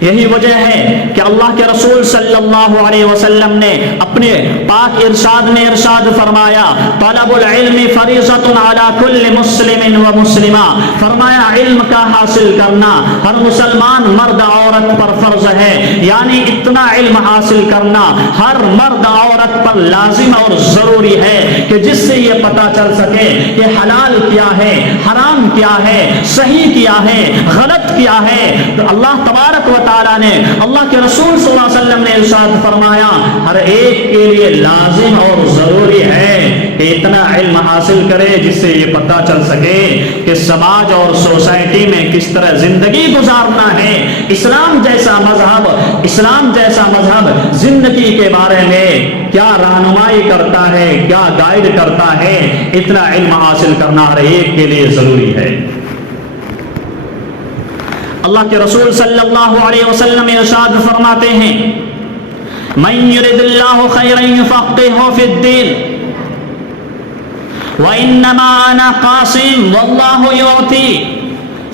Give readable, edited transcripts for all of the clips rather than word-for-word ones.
یہی وجہ ہے کہ اللہ کے رسول صلی اللہ علیہ وسلم نے اپنے پاک ارشاد میں ارشاد فرمایا طلب العلم فریضۃ علی کل مسلم و مسلمہ، فرمایا علم کا حاصل کرنا ہر مسلمان مرد عورت پر فرض ہے، یعنی اتنا علم حاصل کرنا ہر مرد عورت پر لازم اور ضروری ہے کہ جس سے یہ پتہ چل سکے کہ حلال کیا ہے، حرام کیا ہے، صحیح کیا ہے، غلط کیا ہے۔ تو اللہ تبارک و تعالیٰ نے، اللہ کے رسول صلی اللہ علیہ وسلم نے ارشاد فرمایا ہر ایک کے لیے لازم اور ضروری ہے کہ اتنا علم حاصل کرے جس سے یہ پتہ چل سکے کہ سماج اور سوسائٹی میں کس طرح زندگی گزارنا ہے۔ اسلام جیسا مذہب زندگی کے بارے میں کیا رہنمائی کرتا ہے، کیا گائیڈ کرتا ہے، اتنا علم حاصل کرنا ہر ایک کے لیے ضروری ہے۔ اللہ کے رسول صلی اللہ علیہ وسلم ارشاد فرماتے ہیں من یرد اللہ خیرا یفقہہ فی الدین وانما انا قاسم واللہ یعطی،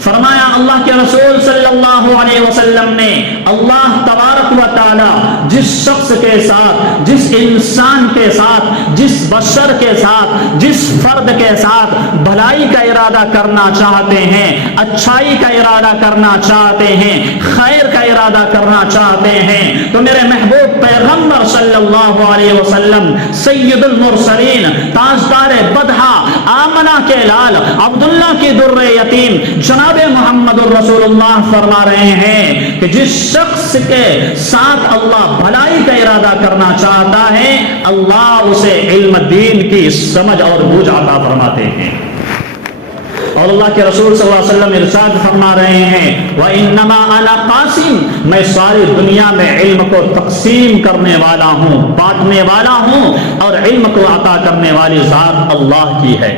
فرمایا اللہ کے رسول صلی اللہ علیہ وسلم نے اللہ تبارک و تعالی جس شخص کے ساتھ، جس انسان کے ساتھ، جس بشر کے ساتھ، جس فرد کے ساتھ بھلائی کا ارادہ کرنا چاہتے ہیں، اچھائی کا ارادہ کرنا چاہتے ہیں، خیر کا ارادہ کرنا چاہتے ہیں، تو میرے محبوب پیغمبر صلی اللہ علیہ وسلم سید المرسلین، تاجدار بدھا، آمنہ کے لال، عبداللہ کی در یتیم جناب محمد الرسول اللہ فرما رہے ہیں کہ جس شخص کے ساتھ اللہ بھلائی کا ارادہ کرنا چاہتا ہے اللہ اسے علم دین کی سمجھ اور بوجھ عطا فرماتے ہیں۔ اور اللہ کے رسول صلی اللہ علیہ وسلم ارشاد فرما رہے ہیں وَإِنَّمَا أَنَا قَاسِمٌ، میں ساری دنیا میں علم کو تقسیم کرنے والا ہوں، بانٹنے والا ہوں، اور علم کو عطا کرنے والی ذات اللہ کی ہے۔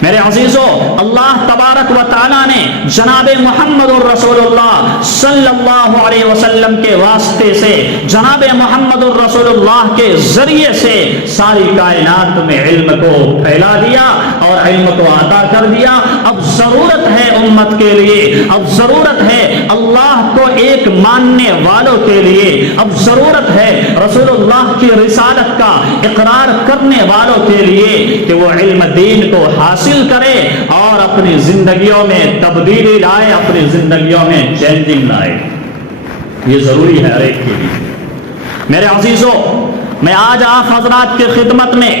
میرے عزیزو، اللہ تبارک و تعالیٰ نے جناب محمد الرسول اللہ صلی اللہ علیہ وسلم کے واسطے سے، جناب محمد الرسول اللہ کے ذریعے سے ساری کائنات میں علم کو پھیلا دیا اور علم کو عطا کر دیا۔ اب ضرورت ہے امت کے لیے، اب ضرورت ہے اللہ کو ایک ماننے والوں کے لیے، اب ضرورت ہے رسول اللہ کی رسالت کا اقرار کرنے والوں کے لیے کہ وہ علم دین کو حاصل کرے اور اپنی زندگیوں میں تبدیلی لائے، اپنی زندگیوں میں چینجنگ لائے۔ یہ ضروری ہے ہر ایک کے لیے۔ میرے عزیزو، میں آج آپ حضرات کی خدمت میں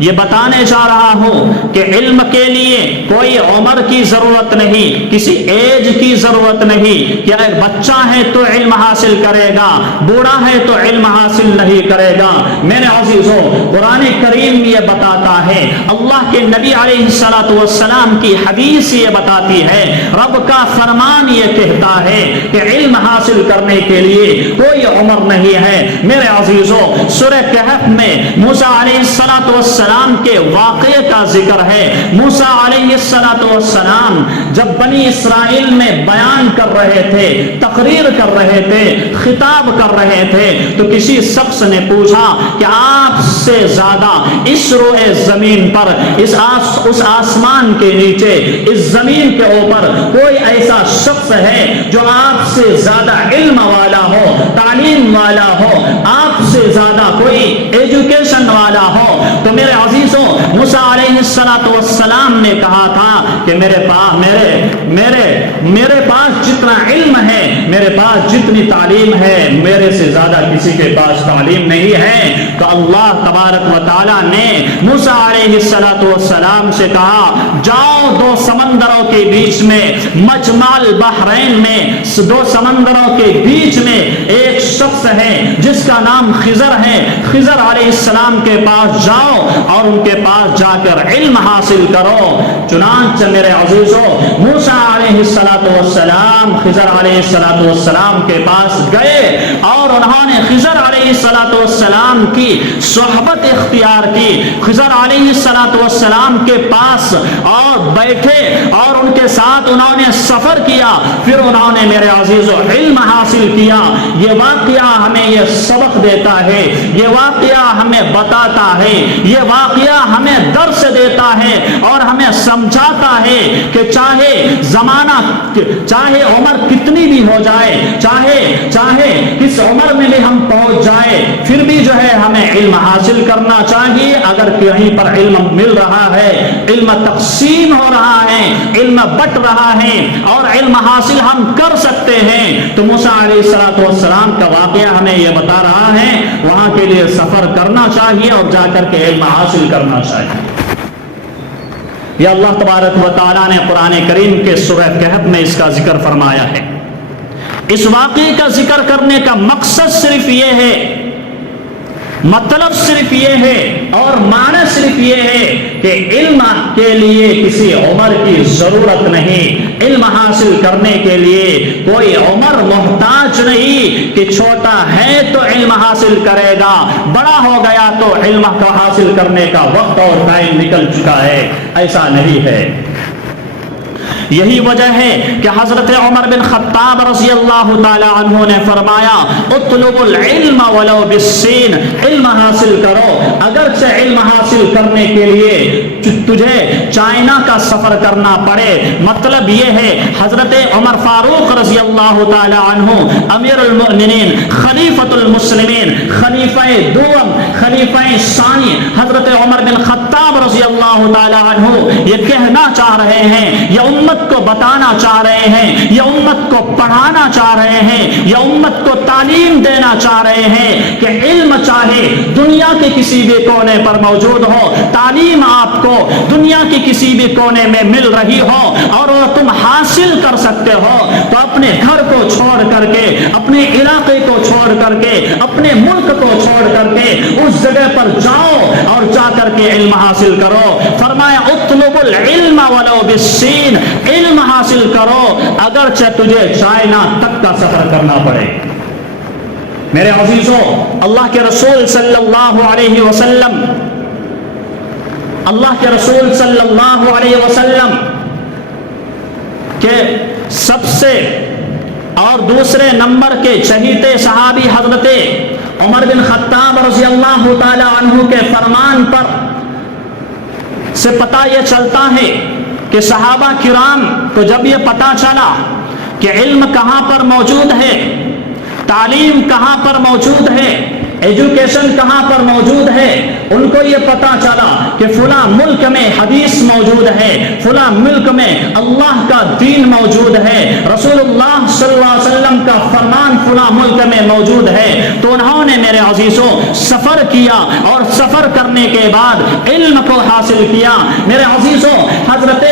یہ بتانے جا رہا ہوں کہ علم کے لیے کوئی عمر کی ضرورت نہیں، کسی ایج کی ضرورت نہیں کہ ایک بچہ ہے تو علم حاصل کرے گا، بوڑھا ہے تو علم حاصل نہیں کرے گا۔ میرے عزیزوں، قرآن کریم یہ بتاتا ہے، اللہ کے نبی علیہ الصلوۃ والسلام کی حدیث یہ بتاتی ہے، رب کا فرمان یہ کہتا ہے کہ علم حاصل کرنے کے لیے کوئی عمر نہیں ہے۔ میرے عزیزوں، سورہ کہف میں موسیٰ علیہ الصلوۃ والسلام کے واقعے کا ذکر ہے۔ موسیٰ علیہ السلام جب بنی اسرائیل میں بیان کر رہے تھے، تقریر کر رہے تھے، خطاب کر رہے تھے، تو کسی شخص نے پوچھا کہ آپ سے زیادہ اس روئے زمین پر، اس آسمان کے نیچے، اس زمین کے اوپر کوئی ایسا شخص ہے جو آپ سے زیادہ علم والا ہو، تعلیم والا ہو، آپ سے زیادہ کوئی ایجوکیشن والا ہو؟ تو میرے عزیزوں، موسیٰ علیہ السلام نے کہا تھا کہ میرے پاس جتنا علم ہے، میرے پاس جتنی تعلیم ہے، میرے سے زیادہ کسی کے پاس تعلیم نہیں ہے۔ تو اللہ تبارک و تعالیٰ نے موسیٰ علیہ السلام سے کہا جاؤ دو سمندروں کے بیچ میں، مجمع البحرین میں، دو سمندروں کے بیچ میں ایک شخص ہے جس کا نام خضر ہے، خضر علیہ السلام کے پاس جاؤ اور ان کے پاس جا کر علم حاصل کرو۔ چنانچہ میرے عزیزوں، موسیٰ علیہ السلام خضر علیہ السلام کے پاس گئے اور انہوں نے خضر علیہ السلام کی صحبت اختیار کی، خضر علیہ السلام کے پاس اور بیٹھے اور ان کے ساتھ انہوں نے سفر کیا، پھر انہوں نے میرے عزیزوں علم حاصل کیا۔ یہ واقعہ ہمیں یہ سبق دیتا ہے، یہ واقعہ ہمیں بتاتا ہے، یہ واقعہ ہمیں درس دیتا ہے اور ہمیں سمجھاتا ہے کہ چاہے زمانہ، چاہے عمر کتنی بھی ہو جائے، چاہے کس عمر میں بھی ہم پہنچ جائے، پھر بھی جو ہے ہمیں علم حاصل کرنا چاہیے۔ اگر کہیں پر علم مل رہا ہے، علم تقسیم ہو رہا ہے، علم بٹ رہا ہے اور علم حاصل ہم کر سکتے ہیں، تو موسیٰ علیہ السلام کا واقعہ ہمیں یہ بتا رہا ہے وہاں کے لیے سفر کرنا چاہیے اور جا کر کے علم حاصل کرنا چاہیے۔ یہ اللہ تبارک و تعالیٰ نے قرآن کریم کے سورہ کہف میں اس کا ذکر فرمایا ہے۔ اس واقعے کا ذکر کرنے کا مقصد صرف یہ ہے، مطلب صرف یہ ہے اور معنی صرف یہ ہے کہ علم کے لیے کسی عمر کی ضرورت نہیں، علم حاصل کرنے کے لیے کوئی عمر محتاج نہیں کہ چھوٹا ہے تو علم حاصل کرے گا، بڑا ہو گیا تو علم کا حاصل کرنے کا وقت اور ٹائم نکل چکا ہے، ایسا نہیں ہے۔ یہی وجہ ہے کہ حضرت عمر بن خطاب رضی اللہ تعالی عنہ نے فرمایا اطلب العلم ولو بالسین، علم حاصل کرو، اگرچہ علم حاصل کرنے کے لیے تجھے چائنا کا سفر کرنا پڑے۔ مطلب یہ ہے حضرت عمر فاروق رضی اللہ تعالی عنہ امیر المؤمنین، خلیفۃ المسلمین، خلیفہ دوم، خلیفہ ثانی حضرت عمر بن خطاب رضی اللہ تعالی عنہ یہ کہنا چاہ رہے ہیں، یہ امت کو بتانا چاہ رہے ہیں، یہ امت کو پڑھانا چاہ رہے ہیں، یہ امت کو تعلیم دینا چاہ رہے ہیں کہ علم چاہے دنیا کے کسی بھی کونے پر موجود ہو، تعلیم آپ کو دنیا کے کسی بھی کونے میں مل رہی ہو اور وہ تم حاصل کر سکتے ہو تو اپنے گھر کو چھوڑ کر کے، اپنے علاقے کو چھوڑ کر کے، اپنے ملک کو چھوڑ کر کے اس جگہ پر جاؤ اور جا کر کے علم حاصل کرو۔ فرمایا اطلب العلم ولو بالسین، علم حاصل کرو اگرچہ تجھے چائنا تک کا سفر کرنا پڑے۔ میرے عزیزوں، اللہ کے رسول صلی اللہ علیہ وسلم، اللہ کے رسول صلی اللہ علیہ وسلم کے سب سے اور دوسرے نمبر کے چہیتے صحابی حضرت عمر بن خطاب رضی اللہ تعالی عنہ کے فرمان پر سے پتہ یہ چلتا ہے کہ صحابہ کرام کو جب یہ پتہ چلا کہ علم کہاں پر موجود ہے، تعلیم کہاں پر موجود ہے، ایجوکیشن کہاں پر موجود ہے، ان کو یہ پتا چلا کہ فلاں ملک میں حدیث موجود ہے، فلاں ملک میں اللہ کا دین موجود ہے، رسول اللہ صلی اللہ علیہ وسلم کا فرمان فلاں ملک میں موجود ہے، تو انہوں نے میرے عزیزوں سفر کیا اور سفر کرنے کے بعد علم کو حاصل کیا۔ میرے عزیزوں، حضرت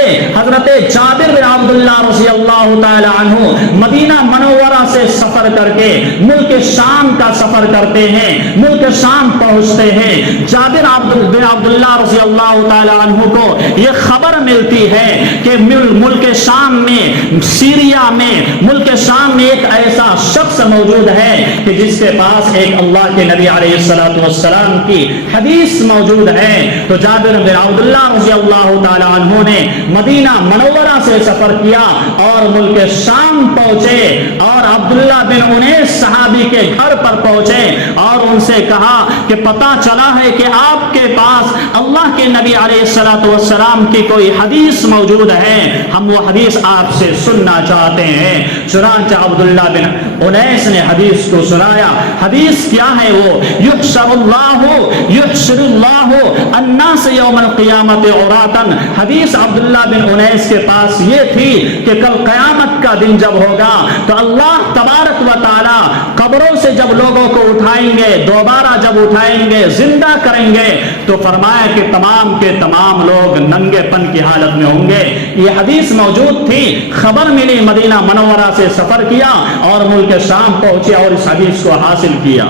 جابر بن عبداللہ رضی اللہ تعالی عنہ مدینہ منورہ سے سفر کر کے ملک شام کا سفر کرتے ہیں، ملک شام پہنچتے ہیں۔ جابر بن عبداللہ رضی اللہ تعالی عنہ کو یہ خبر ملتی ہے کہ ملک شام میں، سیریا میں، ملک شام میں ایک ایسا شخص موجود ہے کہ جس کے پاس ایک اللہ کے نبی علیہ السلام کی حدیث موجود ہے۔ تو جابر بن عبداللہ رضی اللہ تعالی عنہ نے مدینہ منورہ سے سفر کیا اور ملک شام پہنچے اور عبداللہ بن انیس صحابی کے گھر پر پہنچے اور ان سے کہا کہ پتہ چلا ہے کہ آپ کے پاس اللہ کے نبی علیہ السلام کی کوئی حدیث موجود ہے، ہم وہ حدیث آپ سے سننا چاہتے ہیں۔ چنانچہ عبداللہ بن انیس نے حدیث کو سنایا۔ حدیث کیا ہے وہ؟ یحشر اللہ الناس یوم القیامت عراتا۔ حدیث عبداللہ بن انیس کے پاس یہ تھی کہ کل قیامت کا دن جب ہوگا تو اللہ تبارک و تعالی قبروں سے جب لوگوں کو اٹھائیں گے، دوبارہ جب اٹھائیں گے، زندہ کریں گے، تو فرمایا کہ تمام کے تمام لوگ ننگے پن کی حالت میں ہوں گے۔ یہ حدیث موجود تھی، خبر ملی، مدینہ منورہ سے سفر کیا اور ملک شام پہنچے اور اس حدیث کو حاصل کیا۔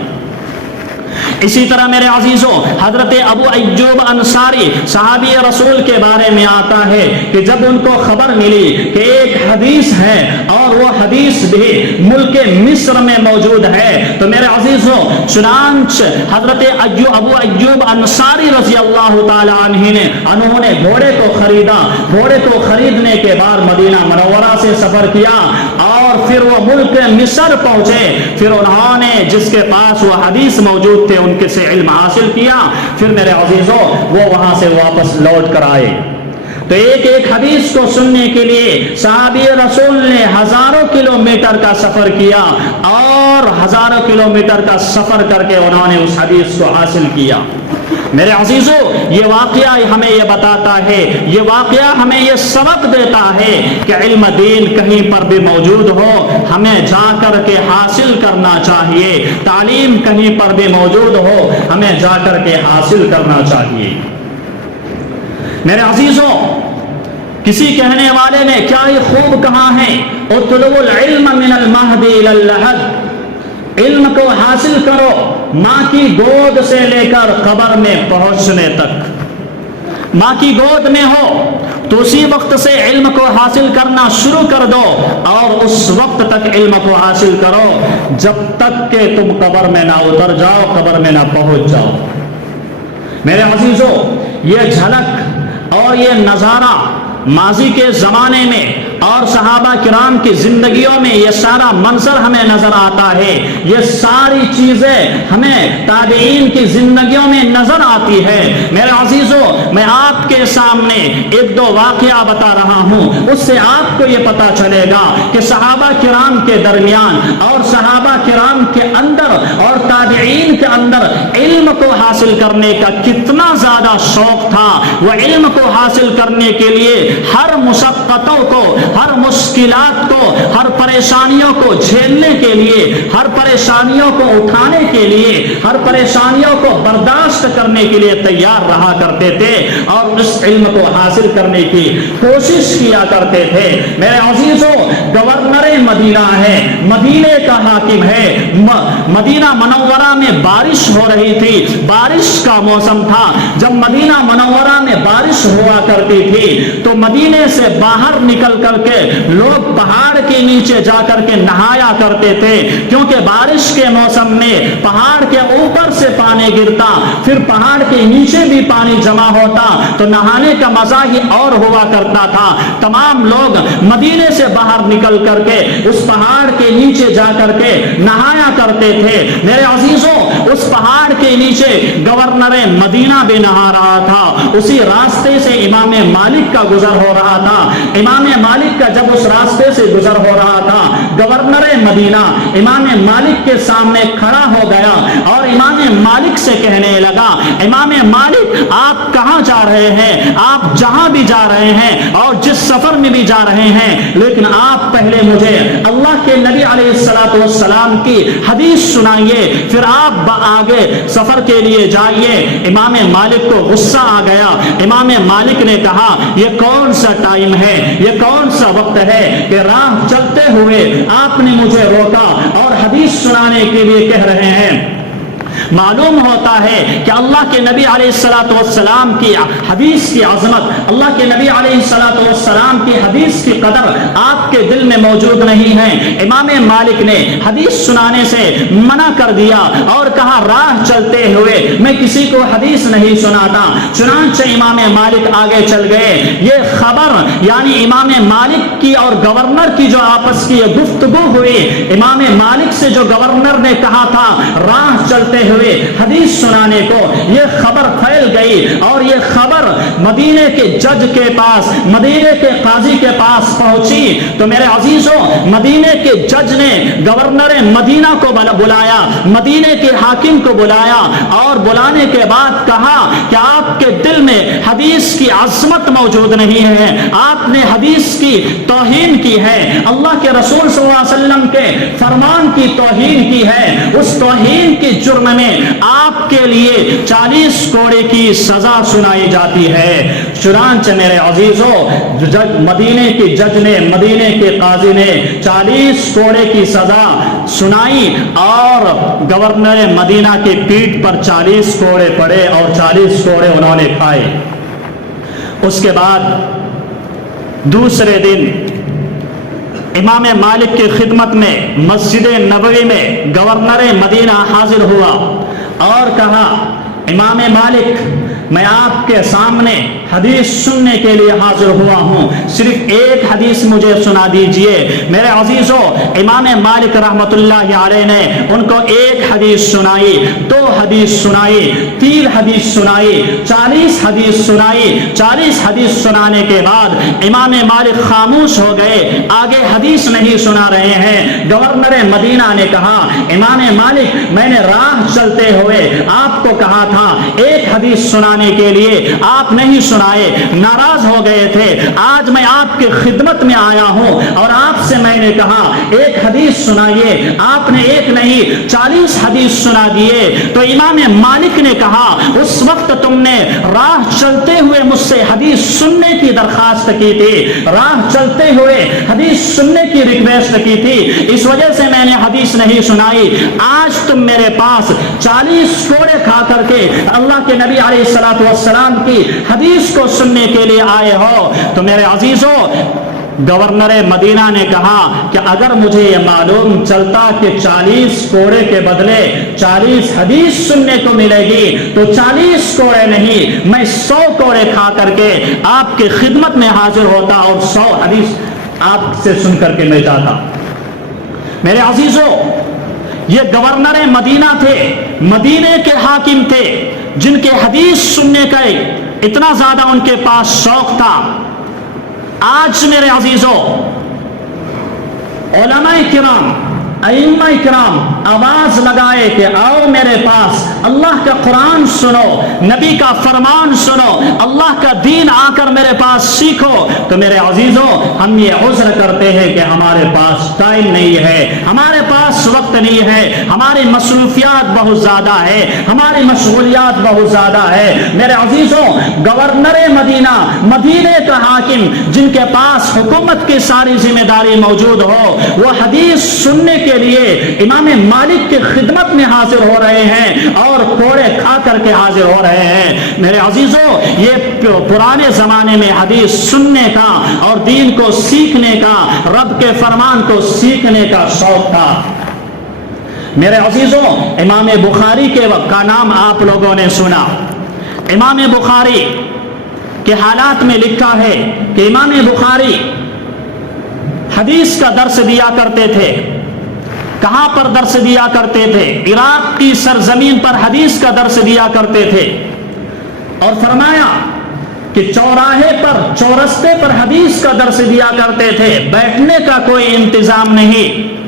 اسی طرح میرے عزیزوں، حضرت ابو ایوب انصاری صحابی رسول کے بارے میں آتا ہے کہ جب ان کو خبر ملی کہ ایک حدیث ہے اور وہ حدیث بھی ملک مصر میں موجود ہے، تو میرے عزیزوں چنانچہ حضرت ابو ایوب انصاری رضی اللہ تعالی عنہ نے گھوڑے کو خریدا۔ گھوڑے کو خریدنے کے بعد مدینہ منورہ سے سفر کیا اور پھر وہ ملک مصر پہنچے۔ پھر انہوں نے جس کے پاس وہ حدیث موجود تھے ان کے سے علم حاصل کیا۔ پھر میرے عزیزوں وہ وہاں سے واپس لوٹ کر آئے۔ تو ایک ایک حدیث کو سننے کے لیے صحابی رسول نے ہزاروں کلومیٹر کا سفر کیا اور ہزاروں کلومیٹر کا سفر کر کے انہوں نے اس حدیث کو حاصل کیا۔ میرے عزیزو، یہ واقعہ ہمیں یہ بتاتا ہے، یہ واقعہ ہمیں یہ سبق دیتا ہے کہ علم دین کہیں پر بھی موجود ہو ہمیں جا کر کے حاصل کرنا چاہیے، تعلیم کہیں پر بھی موجود ہو ہمیں جا کر کے حاصل کرنا چاہیے۔ میرے عزیزو، کسی کہنے والے نے کیا یہ خوب کہا ہے، اطلب العلم من المہد الی اللحد، علم کو حاصل کرو ماں کی گود سے لے کر قبر میں پہنچنے تک۔ ماں کی گود میں ہو تو اسی وقت سے علم کو حاصل کرنا شروع کر دو اور اس وقت تک علم کو حاصل کرو جب تک کہ تم قبر میں نہ اتر جاؤ، قبر میں نہ پہنچ جاؤ۔ میرے عزیزو، یہ جھلک اور یہ نظارہ ماضی کے زمانے میں اور صحابہ کرام کی زندگیوں میں یہ سارا منظر ہمیں نظر آتا ہے، یہ ساری چیزیں ہمیں تابعین کی زندگیوں میں نظر آتی ہے۔ میرے عزیزو، میں آپ کے سامنے ایک دو واقعہ بتا رہا ہوں، اس سے آپ کو یہ پتا چلے گا کہ صحابہ کرام کے درمیان اور صحابہ کرام کے اندر اور تابعین کے اندر علم کو حاصل کرنے کا کتنا زیادہ شوق تھا۔ وہ علم کو حاصل کرنے کے لیے ہر مشقتوں کو، ہر مشکلات کو، ہر پریشانیوں کو جھیلنے کے لیے، ہر پریشانیوں کو اٹھانے کے لیے، ہر پریشانیوں کو برداشت کرنے کے لیے تیار رہا کرتے تھے اور اس علم کو حاصل کرنے کی کوشش کیا کرتے تھے۔ میرے عزیزوں، گورنر مدینہ ہے، مدینے کا حاکم ہے، مدینہ منورہ میں بارش ہو رہی تھی، بارش کا موسم تھا۔ جب مدینہ منورہ میں بارش ہوا کرتی تھی تو مدینے سے باہر نکل کر کے لوگ پہاڑ کے نیچے جا کر کے نہایا کرتے تھے، کیونکہ بارش کے موسم میں پہاڑ کے اوپر سے پانی گرتا، پھر پہاڑ کے نیچے بھی پانی جمع ہوتا تو نہانے کا مزہ ہی اور ہوا کرتا تھا۔ تمام لوگ مدینے سے باہر نکل کر کے اس پہاڑ کے نیچے جا کر کے نہایا کرتے تھے۔ میرے عزیزوں، اس پہاڑ کے نیچے گورنر مدینہ بھی نہا رہا تھا، اسی راستے سے امام مالک کا گزر ہو رہا تھا۔ امام مالک کا جب اس راستے سے گزر ہو رہا تھا، گورنر مدینہ امام مالک کے سامنے کھڑا ہو گیا اور امام مالک سے کہنے لگا، امام مالک آپ کہاں جا رہے ہیں؟ آپ جہاں بھی جا رہے ہیں اور جس سفر میں بھی جا رہے ہیں، لیکن آپ پہلے مجھے اللہ کے نبی علیہ الصلوۃ والسلام کی حدیث سنائیے، پھر آپ آگے سفر کے لیے جائیے۔ امام مالک کو غصہ آ گیا۔ امام مالک نے کہا، یہ کون سا ٹائم ہے، یہ کون سا وقت ہے کہ راہ چلتے ہوئے آپ نے مجھے روکا اور حدیث سنانے کے لیے کہہ رہے ہیں؟ معلوم ہوتا ہے کہ اللہ کے نبی علیہ الصلوۃ والسلام کی حدیث کی عظمت، اللہ کے نبی علیہ الصلوۃ والسلام کی حدیث کی قدر آپ کے دل میں موجود نہیں ہے۔ امام مالک نے حدیث سنانے سے منع کر دیا اور کہا، راہ چلتے ہوئے میں کسی کو حدیث نہیں سناتا۔ چنانچہ امام مالک آگے چل گئے۔ یہ خبر یعنی امام مالک کی اور گورنر کی جو آپس کی یہ گفتگو ہوئی، امام مالک سے جو گورنر نے کہا تھا راہ چلتے ہوئے حدیث سنانے کو، یہ خبر پھیل گئی اور یہ خبر مدینے کے جج کے پاس، مدینے کے قاضی کے پاس پہنچی۔ تو میرے عزیزوں، مدینے کے جج نے گورنر مدینہ کو بلایا، مدینے کے حاکم کو بلایا اور بلانے کے بعد کہا کہ آپ کے دل میں حدیث کی عظمت موجود نہیں ہے، آپ نے حدیث کی توہین کی ہے، اللہ کے رسول صلی اللہ علیہ وسلم کے فرمان کی توہین کی ہے۔ اس توہین کی جرم میں آپ کے لیے 40 کوڑے کی سزا سنائی جاتی ہے۔ چنانچہ میرے عزیزوں، مدینے کے جج نے، مدینے کے قاضی نے 40 کوڑے کی سزا سنائی اور گورنر مدینہ کی پیٹھ پر 40 کوڑے پڑے اور 40 کوڑے انہوں نے کھائے۔ اس کے بعد دوسرے دن امام مالک کی خدمت میں مسجد نبوی میں گورنر مدینہ حاضر ہوا اور کہا، امام مالک، میں آپ کے سامنے حدیث سننے کے لیے حاضر ہوا ہوں، صرف ایک حدیث مجھے سنا دیجئے۔ میرے عزیزو، امام مالک رحمت اللہ علیہ نے ان کو ایک حدیث سنائی، 2 حدیث سنائی، 3 حدیث سنائی، 40 حدیث سنائی۔ 40 حدیث سنانے کے بعد امام مالک خاموش ہو گئے، آگے حدیث نہیں سنا رہے ہیں۔ گورنر مدینہ نے کہا، امام مالک، میں نے راہ چلتے ہوئے آپ کو کہا تھا ایک حدیث سنانے کے لیے، آپ نہیں سنائے، ناراض ہو گئے تھے۔ آج میں آپ کے خدمت میں آیا ہوں اور آپ سے میں نے کہا ایک حدیث سنائیے، آپ نے ایک نہیں 40 حدیث سنا دیے۔ تو امام مالک نے کہا، اس وقت تم نے راہ چلتے ہوئے مجھ سے حدیث سننے کی درخواست کی تھی، راہ چلتے ہوئے حدیث سننے کی ریکویسٹ کی تھی، اس وجہ سے میں نے حدیث نہیں سنائی۔ آج تم میرے پاس 40 کوڑے کھا کر کے اللہ کے نبی علیہ الصلوۃ والسلام کی حدیث کو سننے کے لیے آئے ہو۔ تو میرے عزیزو، گورنر مدینہ نے کہا کہ اگر مجھے یہ معلوم چلتا کہ 40 کوڑے کے بدلے 40 حدیث سننے کو ملے گی تو 40 کوڑے نہیں، میں 100 کوڑے کھا کر کے آپ کی خدمت میں حاضر ہوتا اور 100 حدیث آپ سے سن کر کے میں جاتا۔ میرے عزیزو، یہ گورنر مدینہ تھے، مدینے کے حاکم تھے، جن کے حدیث سننے کا اتنا زیادہ ان کے پاس شوق تھا۔ آج میرے عزیزو، علماء کرام، ائمہ کرام آواز لگائے کہ آؤ میرے پاس، اللہ کا قرآن سنو، نبی کا فرمان سنو، اللہ کا دین آ کر میرے پاس سیکھو، تو میرے عزیزو ہم یہ عذر کرتے ہیں کہ ہمارے پاس ٹائم نہیں ہے، ہمارے پاس وقت نہیں ہے، ہماری مصروفیات بہت زیادہ ہے، ہماری مشغولیات بہت زیادہ ہے۔ میرے عزیزو، گورنر مدینہ، مدینے کا حاکم، جن کے پاس حکومت کی ساری ذمہ داری موجود ہو، وہ حدیث سننے کے لیے امام مالک کی خدمت میں حاضر ہو رہے ہیں اور کوڑے کھا کر کے حاضر ہو رہے ہیں۔ میرے عزیزو، یہ پرانے زمانے میں حدیث سننے کا اور دین کو سیکھنے کا، رب کے فرمان کو سیکھنے کا شوق تھا۔ میرے عزیزو، امام بخاری کے وقت کا نام آپ لوگوں نے سنا۔ امام بخاری کے حالات میں لکھا ہے کہ امام بخاری حدیث کا درس دیا کرتے تھے۔ کہاں پر درس دیا کرتے تھے؟ عراق کی سرزمین پر حدیث کا درس دیا کرتے تھے، اور فرمایا کہ چوراہے پر، چورستے پر حدیث کا درس دیا کرتے تھے، بیٹھنے کا کوئی انتظام نہیں،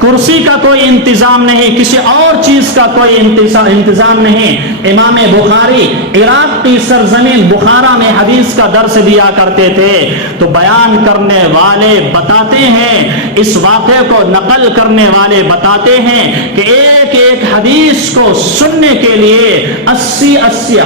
کرسی کا کوئی انتظام نہیں، کسی اور چیز کا کوئی انتظام نہیں۔ امام بخاری عراق کی سرزمین بخارا میں حدیث کا درس دیا کرتے تھے۔ تو بیان کرنے والے بتاتے ہیں، اس واقعے کو نقل کرنے والے بتاتے ہیں کہ ایک ایک حدیث کو سننے کے لیے 80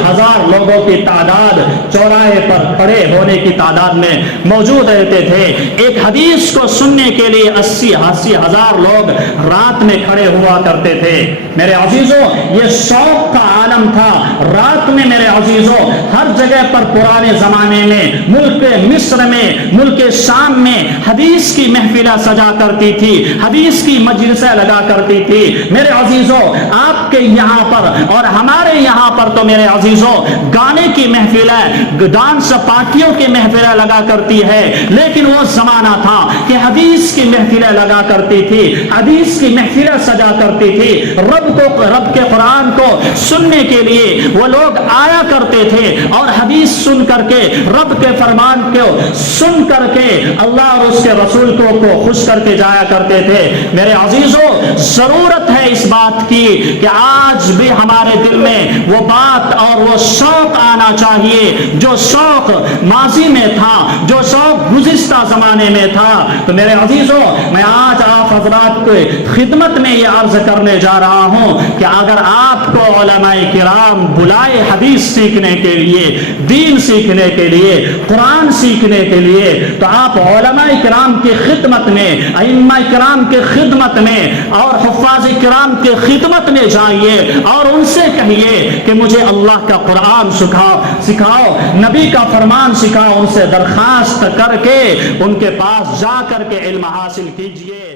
ہزار لوگوں کی تعداد چوراہے پر کھڑے ہونے کی تعداد میں موجود رہتے تھے۔ ایک حدیث کو سننے کے لیے 80 ہزار لوگ رات میں کھڑے ہوا کرتے تھے۔ میرے عزیزوں، یہ شوق کا عالم تھا۔ رات میں میرے عزیزوں ہر جگہ پر پرانے زمانے میں ملک مصر میں، ملک شام میں حدیث کی محفلیں سجا کرتی تھی، حدیث کی مجلسیں لگا کرتی تھی۔ میرے عزیزوں، آپ کے یہاں پر اور ہمارے یہاں پر تو میرے عزیزوں گانے کی محفلیں، ڈانس پارٹیوں کی محفلیں لگا کرتی ہے، لیکن وہ زمانہ تھا کہ حدیث کی محفلیں لگا کرتی تھی، حدیث کی محفلیں سجا کرتی تھی۔ رب کے قرآن کو سننے کے لیے وہ لوگ آیا کرتے تھے اور حدیث سن کر کے، رب کے فرمان کو سن کر کے اللہ اور اس کے رسول کو خوش کر کے جایا کرتے تھے۔ میرے عزیزوں، ضرورت ہے اس بات کی کہ آج بھی ہمارے دل میں وہ بات اور وہ شوق آنا چاہیے جو شوق ماضی میں تھا، جو شوق گزشتہ زمانے میں تھا۔ تو میرے عزیزوں، میں آج آپ حضرات کو خدمت میں یہ عرض کرنے جا رہا ہوں کہ اگر آپ کو علماء کرام بلائے حدیث سیکھنے کے لیے، دین سیکھنے کے لیے، قرآن سیکھنے کے لیے، تو آپ علماء کرام کی خدمت میں، ائمہ کرام کی خدمت میں اور حفاظ کرام کی خدمت میں جائیے اور ان سے کہیے کہ مجھے اللہ کا قرآن سکھاؤ، نبی کا فرمان سکھاؤ۔ ان سے درخواست کر کے ان کے پاس جا کر کے علم حاصل کیجئے۔